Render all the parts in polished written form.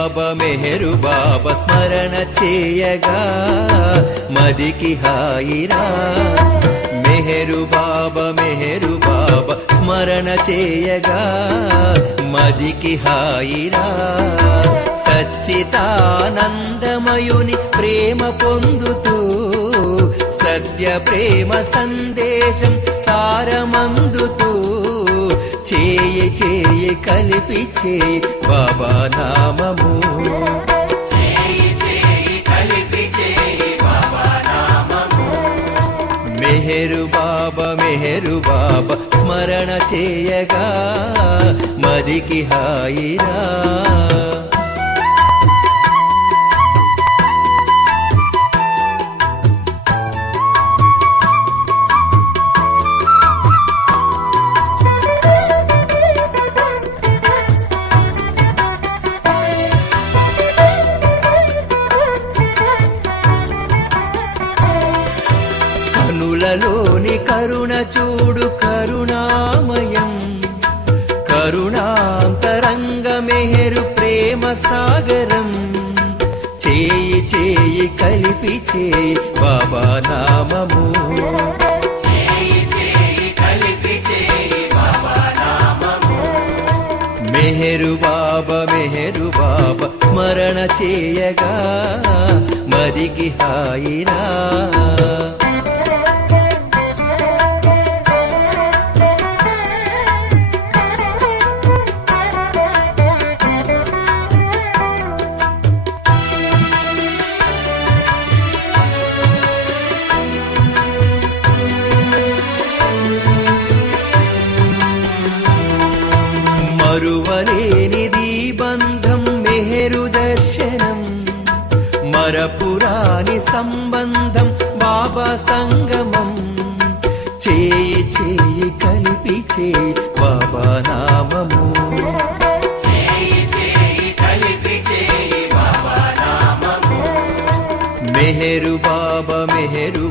బాబా మెహరు బాబా స్మరణ చేయగా మదికి హాయిరా. మెహరు బాబా స్మరణ చేయగా మదికి హాయిరా. సచ్చిదానందమయుని ప్రేమ పొందుతూ సత్య ప్రేమ సందేశం సారమందుతూ చేయి చేయి కలిపి చేయి బాబా నామము. మెహరు బాబా స్మరణ చేయగా మదికి హాయిరా. కనులలోని కరుణ చూడు కరుణామయం. కరుణాంతరంగ మెహరు ప్రేమ సాగరం. చేయి చేయి కలిపి చేయి బాబా నామము. మెహరు బాబా స్మరణ చేయగా మదికి హాయిరా. మరువలేనిది బంధం మెహరు దర్శనం. మరపురాని సంబంధం బాబా సంగమం. చేయి చేయి కలిపి చేయి బాబా నామము. మెహరు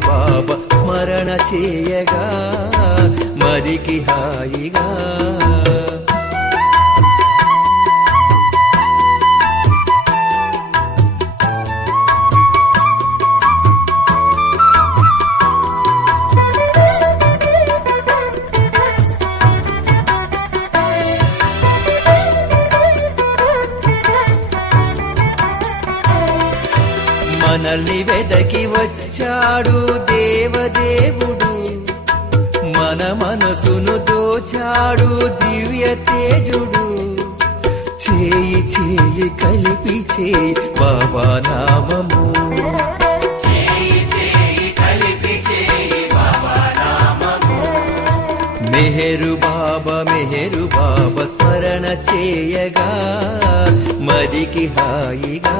బాబా స్మరణ చేయగా మదికి హాయిగా. మనల్ని వెదకి వచ్చాడు దేవదేవుడు. మన మనసును దోచాడు దివ్య తేజుడు. చేయి చేయి కలిపి చేయి బాబా నామము. మెహరు బాబా స్మరణ చేయగా మదికి హాయిగా.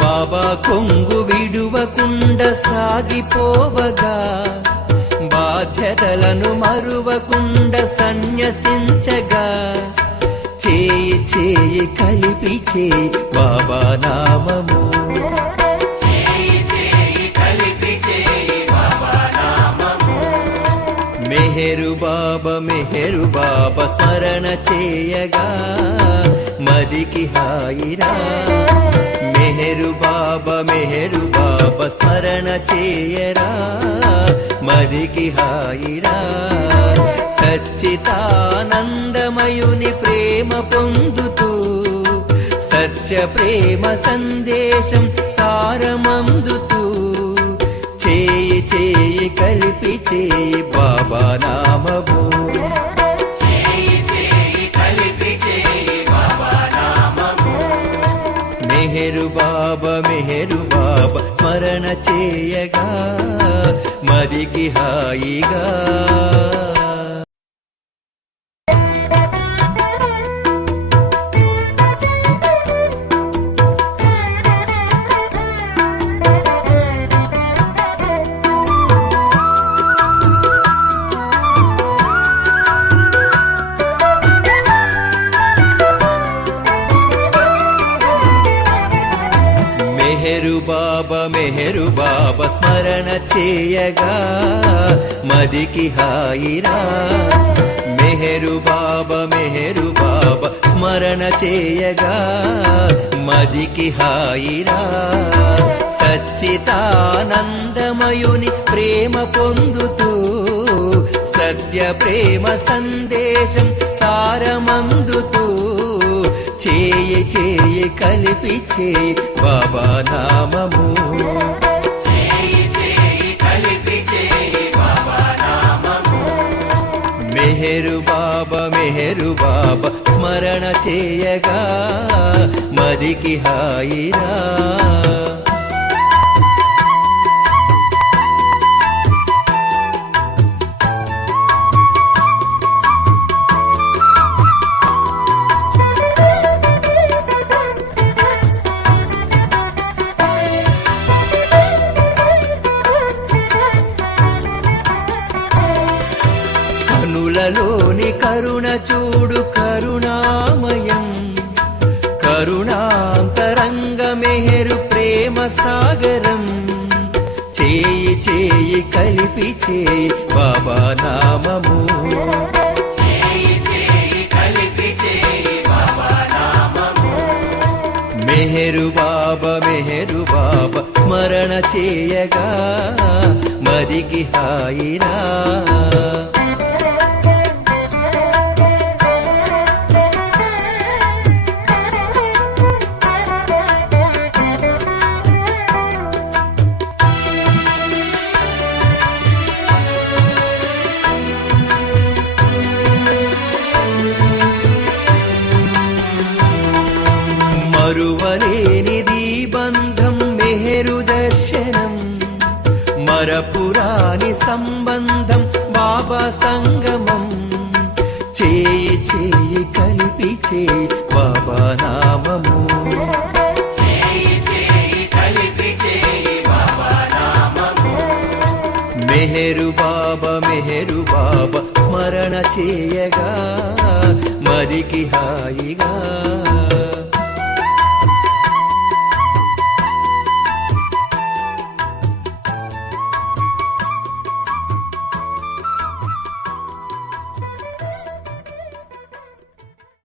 బాబా కొంగు విడువకుండా సాగిపోవగా. బాధ్యతలను మరువకుండా సన్యసించగా. చేయి చేయి కలిపి చేయి బాబా నామము. మెహరు బాబా స్మరణ చేయగా మదికి హాయిరా. మెహరు బాబా స్మరణ చేయరా మదికి హాయిరా. సచ్చిదానందమయుని ప్రేమ పొందుతూ సత్య ప్రేమ సందేశం సారమందుతూ చేయి చేయి కలిపి చేయి బాబా నామము. మెహరు బాబా స్మరణ చేయగా మదికి హాయిగా. మెహరు బాబా స్మరణ చేయగా మదికి హాయిరా. మెహరు బాబా స్మరణ చేయగా మదికి హాయిరా. సచ్చిదానందమయుని ప్రేమ పొందుతూ సత్య ప్రేమ సందేశం సారమందుతూ చేయి చేయి కలిపి చేయి బాబా నామము. మెహరు బాబా స్మరణ చేయగా మదికి హాయిరా. కనులలోని కరుణ చూడు కరుణామయం, కరుణాంతరంగ మెహరు ప్రేమ సాగరం. చేయి చేయి కలిపి చేయి బాబా నామము. మెహరు బాబా స్మరణ చేయగా మదికి హాయిరా. మరువలేనిది బంధం మెహరు దర్శనం, మరపురాని సంబంధం బాబా సంగమం. చేయి చేయి కలిపి చేయి బాబా నామము. మెహరు బాబా స్మరణ చేయగా మదికి హాయిగా.